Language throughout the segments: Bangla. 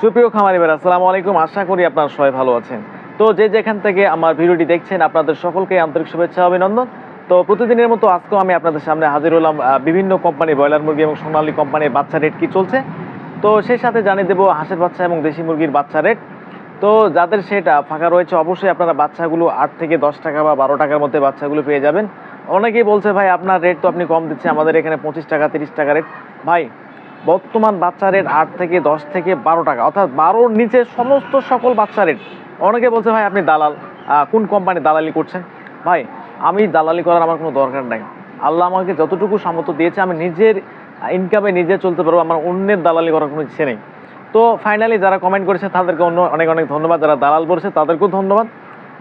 সুপ্রিয় খামারি ভাই আসসালামু আলাইকুম। আশা করি আপনারা সবাই ভালো আছেন। তো যে যেখান থেকে আমার ভিডিওটি দেখছেন, আপনাদের সকলকে আন্তরিক শুভেচ্ছা অভিনন্দন। তো প্রতিদিনের মতো আজকেও আমি আপনাদের সামনে হাজির হলাম বিভিন্ন কোম্পানি, ব্রয়লার মুরগি এবং সোনালী কোম্পানির বাচ্চা রেট কি চলছে। তো সেই সাথে জানিয়ে দেবো হাঁসের বাচ্চা এবং দেশি মুরগির বাচ্চা রেট। তো যাদের সেটা ফাঁকা রয়েছে, অবশ্যই আপনারা বাচ্চাগুলো আট থেকে দশ টাকা বা বারো টাকার মধ্যে বাচ্চাগুলো পেয়ে যাবেন। অনেকেই বলছে, ভাই, আপনার রেট তো আপনি কম দিচ্ছেন, আমাদের এখানে পঁচিশ টাকা, তিরিশ টাকা রেট। ভাই বর্তমান বাচ্চা রেট আট থেকে দশ থেকে বারো টাকা। অর্থাৎ বারোর নিচে সমস্ত সকল বাচ্চা রেট অনেকে বলছে, ভাই, আপনি দালাল কোন কোম্পানি দালালি করছেন? ভাই, আমি দালালি করার আমার কোনো দরকার নাই। আল্লাহ আমাকে যতটুকু সামর্থ্য দিয়েছে, আমি নিজের ইনকামে নিজে চলতে পারব, আমার অন্যের দালালি করার কোনো ইচ্ছে নেই। তো ফাইনালি যারা কমেন্ট করেছে, তাদেরকে অন্য, অনেক অনেক ধন্যবাদ। যারা দালাল করেছে তাদেরকেও ধন্যবাদ।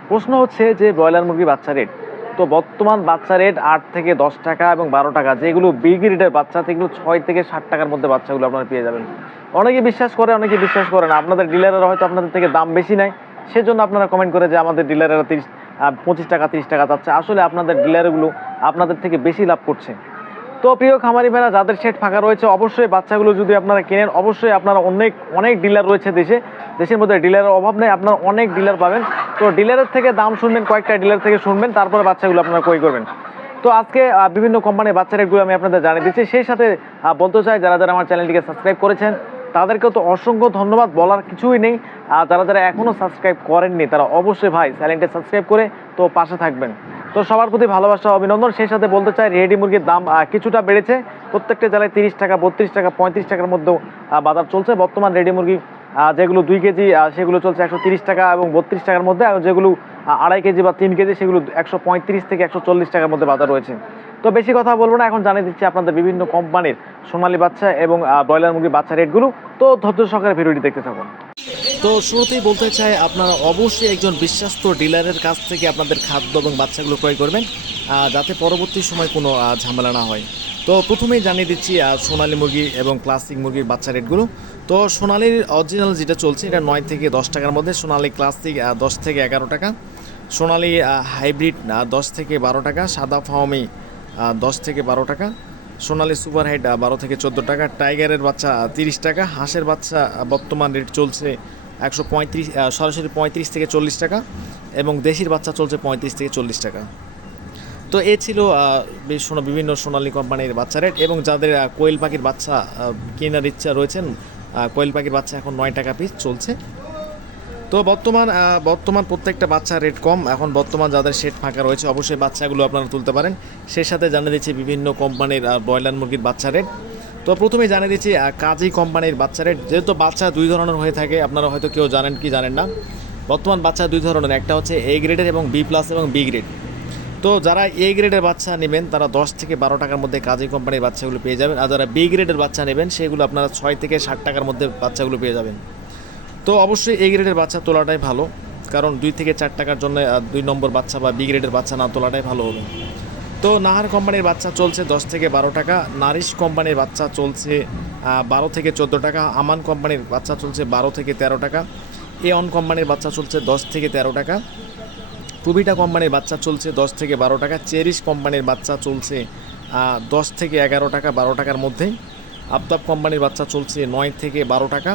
প্রশ্ন হচ্ছে যে, ব্রয়লার মুরগি বাচ্চা রেট তো বর্তমান বাচ্চা রেট আট থেকে দশ টাকা এবং বারো টাকা। যেগুলো বিগ রেটের বাচ্চা, সেগুলো ছয় থেকে ষাট টাকার মধ্যে বাচ্চাগুলো আপনারা পেয়ে যাবেন। অনেকে বিশ্বাস করে, অনেকে বিশ্বাস করে না। আপনাদের ডিলাররা হয়তো আপনাদের থেকে দাম বেশি নেয়। সেজন্য আপনারা কমেন্ট করে যে আমাদের ডিলারেরা তিরিশ পঁচিশ টাকা, তিরিশ টাকা চাচ্ছে। আসলে আপনাদের ডিলারগুলো আপনাদের থেকে বেশি লাভ করছে। তো প্রিয় খামারি ভাইরা, যাদের সেট ফাঁকা রয়েছে, অবশ্যই বাচ্চাগুলো যদি আপনারা কেনেন, অবশ্যই আপনারা অনেক অনেক ডিলার রয়েছে দেশে। দেশের মধ্যে ডিলারের অভাব নেই, আপনারা অনেক ডিলার পাবেন। তো ডিলারের থেকে দাম শুনবেন, কয়েকটা ডিলার থেকে শুনবেন, তারপরে বাচ্চাগুলো আপনারা ক্রয় করবেন। তো আজকে বিভিন্ন কোম্পানির বাচ্চা রেটগুলো আমি আপনাদের জানিয়ে দিচ্ছি। সেই সাথে বলতে চাই, যারা যারা আমার চ্যানেলটিকে সাবস্ক্রাইব করেছেন, তাদেরকেও তো অসংখ্য ধন্যবাদ, বলার কিছুই নেই। আর যারা যারা এখনও সাবস্ক্রাইব করেননি, তারা অবশ্যই ভাই চ্যানেলটি সাবস্ক্রাইব করে তো পাশে থাকবেন। তো সবার প্রতি ভালোবাসা, অভিনন্দন। সেই সাথে বলতে চাই, রেডি মুরগির দাম কিছুটা বেড়েছে। প্রত্যেকটা জেলায় তিরিশ টাকা, বত্রিশ টাকা, পঁয়ত্রিশ টাকার মধ্যেও বাজার চলছে। বর্তমান রেডি মুরগি যেগুলো দুই কেজি সেগুলো চলছে একশো তিরিশ টাকা এবং বত্রিশ টাকার মধ্যে, আর যেগুলো আড়াই কেজি বা তিন কেজি, সেগুলো একশো পঁয়ত্রিশ থেকে একশো চল্লিশ টাকার মধ্যে বাজার রয়েছে। তো বেশি কথা বলব না, এখন জানিয়ে দিচ্ছি আপনাদের বিভিন্ন কোম্পানির সোনালী বাচ্চা এবং ব্রয়লার মুরগির বাচ্চা রেটগুলো। তো ধৈর্য সহকারে ভিডিওটি দেখতে থাকুন। তো শুরুতেই বলতে চাই, আপনারা অবশ্যই একজন বিশ্বস্ত ডিলারের কাছ থেকে আপনাদের খাদ্য এবং বাচ্চাগুলো ক্রয় করবেন যাতে পরবর্তী সময় কোনো ঝামেলা না হয়। তো প্রথমেই জানিয়ে দিচ্ছি সোনালী মুরগি এবং ক্লাসিক মুরগির বাচ্চা রেটগুলো। তো সোনালির অরিজিনাল যেটা চলছে, এটা নয় থেকে দশ টাকার মধ্যে, সোনালি ক্লাসিক দশ থেকে এগারো টাকা, সোনালি হাইব্রিড দশ থেকে বারো টাকা, সাদা ফাওমি দশ থেকে বারো টাকা, সোনালি সুপার হাইট বারো থেকে চোদ্দ টাকা, টাইগারের বাচ্চা তিরিশ টাকা, হাঁসের বাচ্চা বর্তমান রেট চলছে একশো পঁয়ত্রিশ সরাসরি পঁয়ত্রিশ থেকে চল্লিশ টাকা এবং দেশির বাচ্চা চলছে পঁয়ত্রিশ থেকে চল্লিশ টাকা। তো এ ছিল বিভিন্ন সোনালী কোম্পানির বাচ্চা রেট এবং যাদের কোয়েল পাখির বাচ্চা কেনার ইচ্ছা রয়েছেন কোয়েল পাখির বাচ্চা এখন নয় টাকা পিস চলছে। তো বর্তমান বর্তমান প্রত্যেকটা বাচ্চার রেট কম। এখন বর্তমান যাদের সেট ফাঁকা রয়েছে, অবশ্যই বাচ্চাগুলো আপনারা তুলতে পারেন। সেই সাথে জানিয়ে দিচ্ছি বিভিন্ন কোম্পানির ব্রয়লার মুরগির বাচ্চা রেট। তো প্রথমে জানিয়ে দিচ্ছি কাজী কোম্পানির বাচ্চা রেট যেহেতু বাচ্চা দুই ধরনের হয়ে থাকে, আপনারা হয়তো কেউ জানেন কি জানেন না। বর্তমান বাচ্চা দুই ধরনের, একটা হচ্ছে এ গ্রেডের এবং বি প্লাস এবং বি গ্রেড তো যারা এ গ্রেডের বাচ্চা নেবেন, তারা দশ থেকে বারো টাকার মধ্যে কাজী কোম্পানির বাচ্চাগুলো পেয়ে যাবেন, আর যারা বি গ্রেডের বাচ্চা নেবেন, সেগুলো আপনারা ছয় থেকে ষাট টাকার মধ্যে বাচ্চাগুলো পেয়ে যাবেন। তো অবশ্যই এ গ্রেডের বাচ্চা তোলাটাই ভালো, কারণ দুই থেকে চার টাকার জন্য দুই নম্বর বাচ্চা বা বি গ্রেডের বাচ্চা না তোলাটাই ভালো হবে। তো নাহার কোম্পানির বাচ্চা চলছে দশ থেকে বারো টাকা, নারিশ কোম্পানির বাচ্চা চলছে বারো থেকে চোদ্দ টাকা, আমান কোম্পানির বাচ্চা চলছে বারো থেকে তেরো টাকা এ অন কোম্পানির বাচ্চা চলছে দশ থেকে তেরো টাকা প্রবিটা কোম্পানির বাচ্চা চলছে দশ থেকে বারো টাকা, চেরিশ কোম্পানির বাচ্চা চলছে দশ থেকে এগারো টাকা, বারো টাকার মধ্যেই আফতাব কোম্পানির বাচ্চা চলছে নয় থেকে বারো টাকা,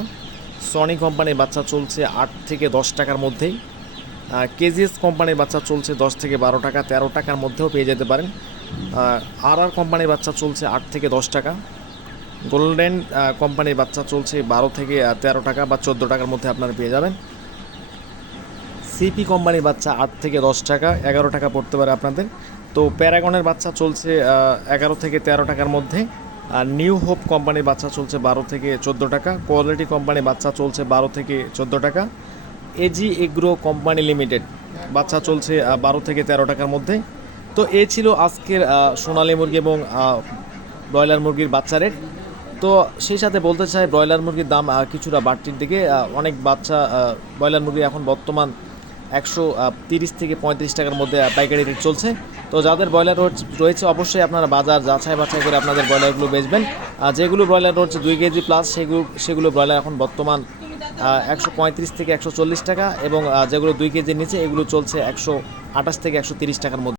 সনি কোম্পানির বাচ্চা চলছে আট থেকে দশ টাকার মধ্যেই কেজিএস কোম্পানির বাচ্চা চলছে দশ থেকে বারো টাকা, তেরো টাকার মধ্যেও পেয়ে যেতে পারেন। আর আর কোম্পানির বাচ্চা চলছে আট থেকে দশ টাকা। গোল্ডেন কোম্পানির বাচ্চা চলছে বারো থেকে তেরো টাকা বা চোদ্দ টাকার মধ্যে আপনারা পেয়ে যাবেন। সিপি কোম্পানির বাচ্চা আট থেকে দশ টাকা, এগারো টাকা পড়তে পারে আপনাদের। তো প্যারাগনের বাচ্চা চলছে এগারো থেকে তেরো টাকার মধ্যে। আর নিউ হোপ কোম্পানির বাচ্চা চলছে বারো থেকে চোদ্দ টাকা। কোয়ালিটি কোম্পানির বাচ্চা চলছে বারো থেকে চোদ্দ টাকা। AG agro company limited. বাচ্চা চলছে বারো থেকে তেরো টাকার মধ্যে। তো এ ছিল আজকের সোনালী মুরগি এবং ব্রয়লার মুরগির বাচ্চা রেট। তো সেই সাথে বলতে চাই, ব্রয়লার মুরগির দাম কিছুটা বাড়তির দিকে অনেক বাচ্চা ব্রয়লার মুরগি এখন বর্তমান একশো তিরিশ থেকে পঁয়ত্রিশ টাকার মধ্যে পাইকারি রেট চলছে। তো যাদের ব্রয়লার রয়েছে, অবশ্যই আপনারা বাজার যাচাই বাছাই করে আপনাদের ব্রয়লারগুলো বেচবেন। আর যেগুলো ব্রয়লার রয়েছে দুই কেজি প্লাস সেগুলো সেগুলো ব্রয়লার এখন বর্তমান একশো পঁয়ত্রিশ থেকে একশো চল্লিশ টাকা এবং যেগুলো দুই কেজির নিচে, এগুলো চলছে একশো আঠাশ থেকে একশো টাকার মধ্যে।